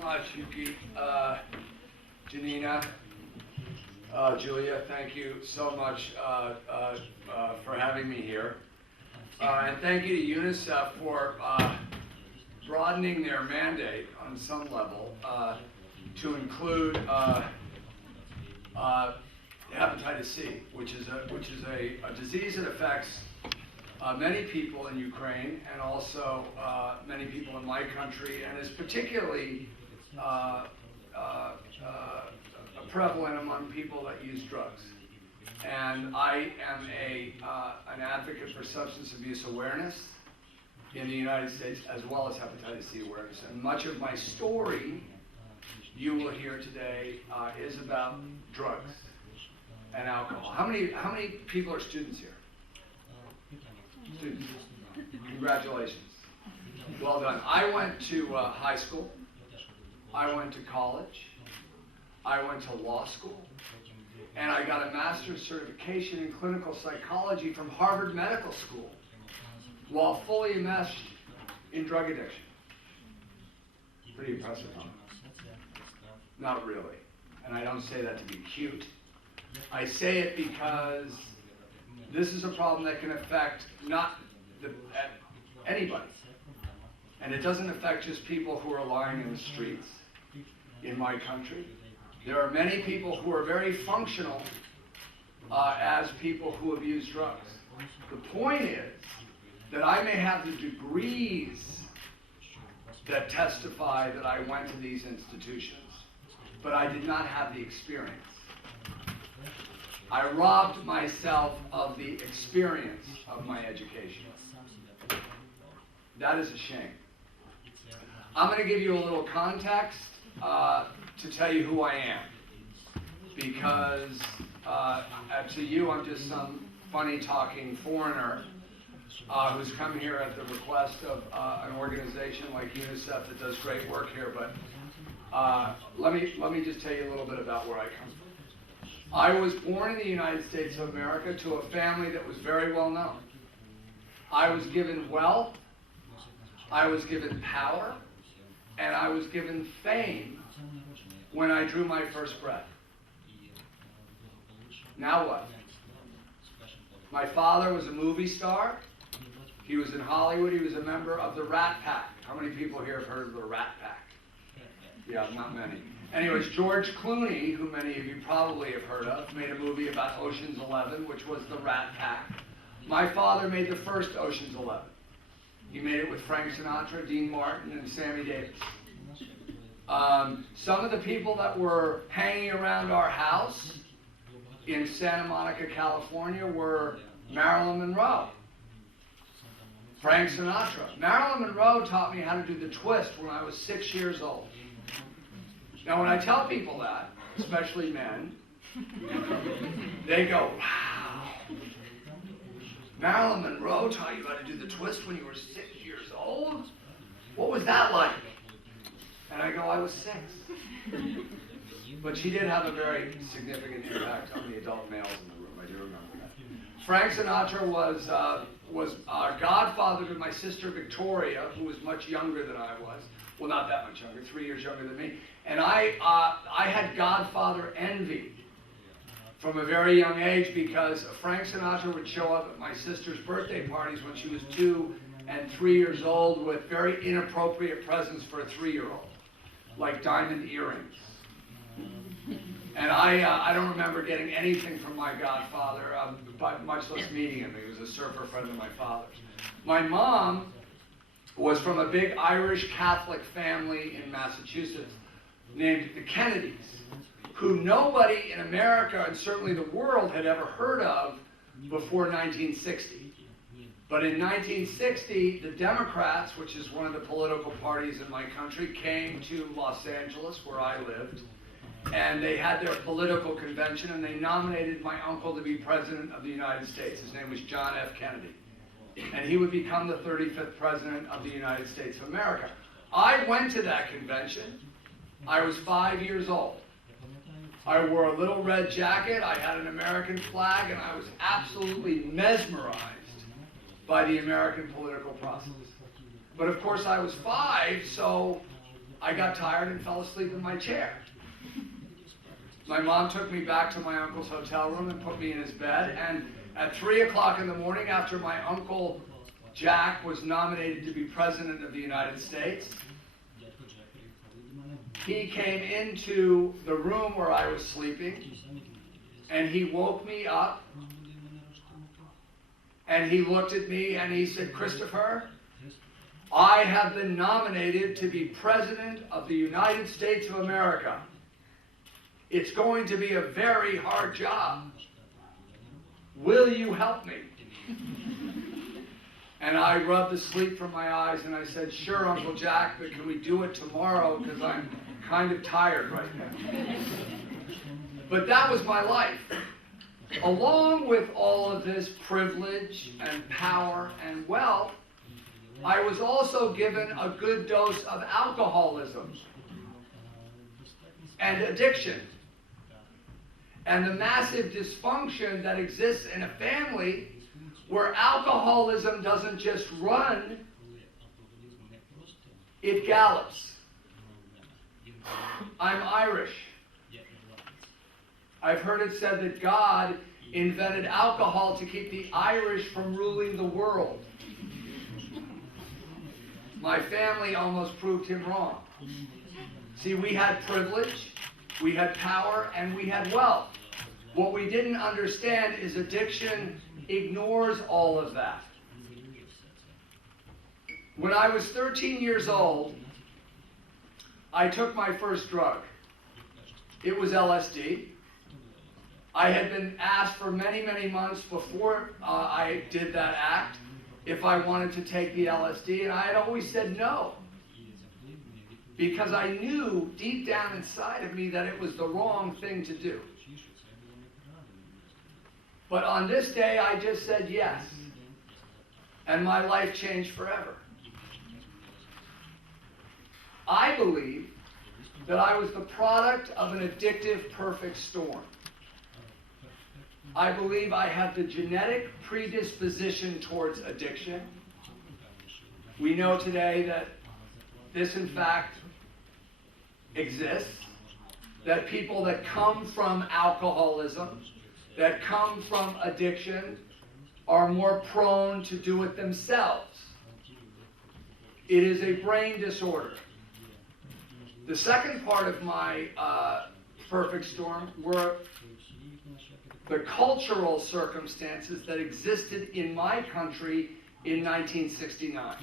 much, Yuki, Janina, Julia. Thank you so much for having me here. And thank you to UNICEF for broadening their mandate on some level to include hepatitis C, which is a disease that affects many people in Ukraine and also many people in my country, and is particularly prevalent among people that use drugs. And I am an advocate for substance abuse awareness in the United States, as well as hepatitis C awareness. And much of my story you will hear today is about drugs and alcohol. How many people are students here? Students. Congratulations. Well done. I went to high school. I went to college. I went to law school. And I got a master's certification in clinical psychology from Harvard Medical School while fully enmeshed in drug addiction. Pretty impressive, huh? Not really. And I don't say that to be cute. I say it because this is a problem that can affect anybody. And it doesn't affect just people who are lying in the streets in my country. There are many people who are very functional as people who abuse drugs. The point is that I may have the degrees that testify that I went to these institutions, but I did not have the experience. I robbed myself of the experience of my education. That is a shame. I'm going to give you a little context to tell you who I am, because to you I'm just some funny talking foreigner who's come here at the request of an organization like UNICEF that does great work here. But let me just tell you a little bit about where I come from. I was born in the United States of America to a family that was very well known. I was given wealth, I was given power, and I was given fame when I drew my first breath. Now what? My father was a movie star. He was in Hollywood. He was a member of the Rat Pack. How many people here have heard of the Rat Pack? Yeah, not many. Anyways, George Clooney, who many of you probably have heard of, made a movie about Ocean's 11, which was the Rat Pack. My father made the first Ocean's 11. He made it with Frank Sinatra, Dean Martin, and Sammy Davis. Some of the people that were hanging around our house in Santa Monica, California were Marilyn Monroe, Frank Sinatra. Marilyn Monroe taught me how to do the twist when I was 6 years old. Now, when I tell people that, especially men, they go, wow, Marilyn Monroe taught you how to do the twist when you were 6 years old? What was that like? And I go, I was 6. But she did have a very significant impact on the adult males in the room. I do remember that. Frank Sinatra was godfather to my sister Victoria, who was much younger than I was. Well, not that much younger, 3 years younger than me. And I had godfather envy from a very young age, because Frank Sinatra would show up at my sister's birthday parties when she was 2 and 3 years old with very inappropriate presents for a 3-year-old, like diamond earrings. And I don't remember getting anything from my godfather, but much less meeting him. He was a surfer friend of my father's. My mom was from a big Irish Catholic family in Massachusetts named the Kennedys, who nobody in America and certainly the world had ever heard of before 1960. But in 1960, the Democrats, which is one of the political parties in my country, came to Los Angeles, where I lived, and they had their political convention, and they nominated my uncle to be president of the United States. His name was John F. Kennedy. And he would become the 35th president of the United States of America. I went to that convention. I was 5 years old. I wore a little red jacket, I had an American flag, and I was absolutely mesmerized by the American political process. But of course I was 5, so I got tired and fell asleep in my chair. My mom took me back to my uncle's hotel room and put me in his bed, and at 3 o'clock in the morning, after my uncle Jack was nominated to be President of the United States, he came into the room where I was sleeping, and he woke me up, and he looked at me and he said, "Christopher, I have been nominated to be President of the United States of America. It's going to be a very hard job. Will you help me?" And I rubbed the sleep from my eyes and I said, "Sure, Uncle Jack, but can we do it tomorrow because I'm kind of tired right now." But that was my life. Along with all of this privilege and power and wealth, I was also given a good dose of alcoholism and addiction. And the massive dysfunction that exists in a family where alcoholism doesn't just run, it gallops. I'm Irish. I've heard it said that God invented alcohol to keep the Irish from ruling the world. My family almost proved him wrong. See, we had privilege, we had power, and we had wealth. What we didn't understand is addiction ignores all of that. When I was 13 years old, I took my first drug. It was LSD. I had been asked for many, many months before I did that act if I wanted to take the LSD, and I had always said no. Because I knew deep down inside of me that it was the wrong thing to do. But on this day, I just said yes. And my life changed forever. I believe that I was the product of an addictive perfect storm. I believe I have the genetic predisposition towards addiction. We know today that this, in fact, exists, that people that come from alcoholism, that come from addiction, are more prone to do it themselves. It is a brain disorder. The second part of my perfect storm were the cultural circumstances that existed in my country in 1969.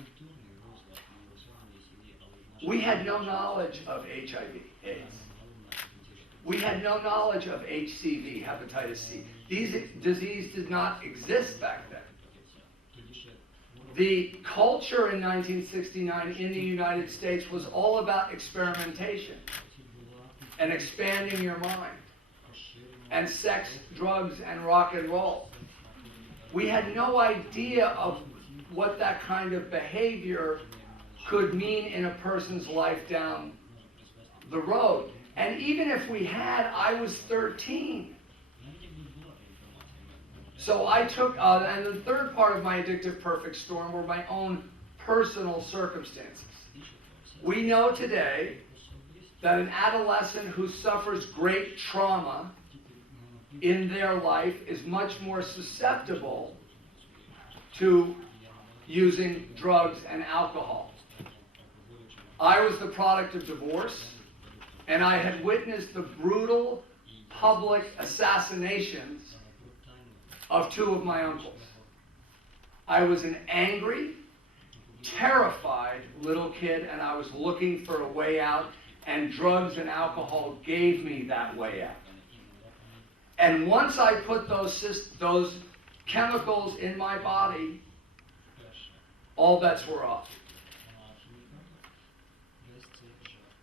We had no knowledge of HIV/AIDS. We had no knowledge of HCV, hepatitis C. These diseases did not exist back then. The culture in 1969 in the United States was all about experimentation and expanding your mind, and sex, drugs, and rock and roll. We had no idea of what that kind of behavior could mean in a person's life down the road. And even if we had, I was 13. So I took, and the third part of my addictive perfect storm were my own personal circumstances. We know today that an adolescent who suffers great trauma in their life is much more susceptible to using drugs and alcohol. I was the product of divorce, and I had witnessed the brutal public assassinations of two of my uncles. I was an angry, terrified little kid, and I was looking for a way out, and drugs and alcohol gave me that way out. And once I put those chemicals in my body, all bets were off.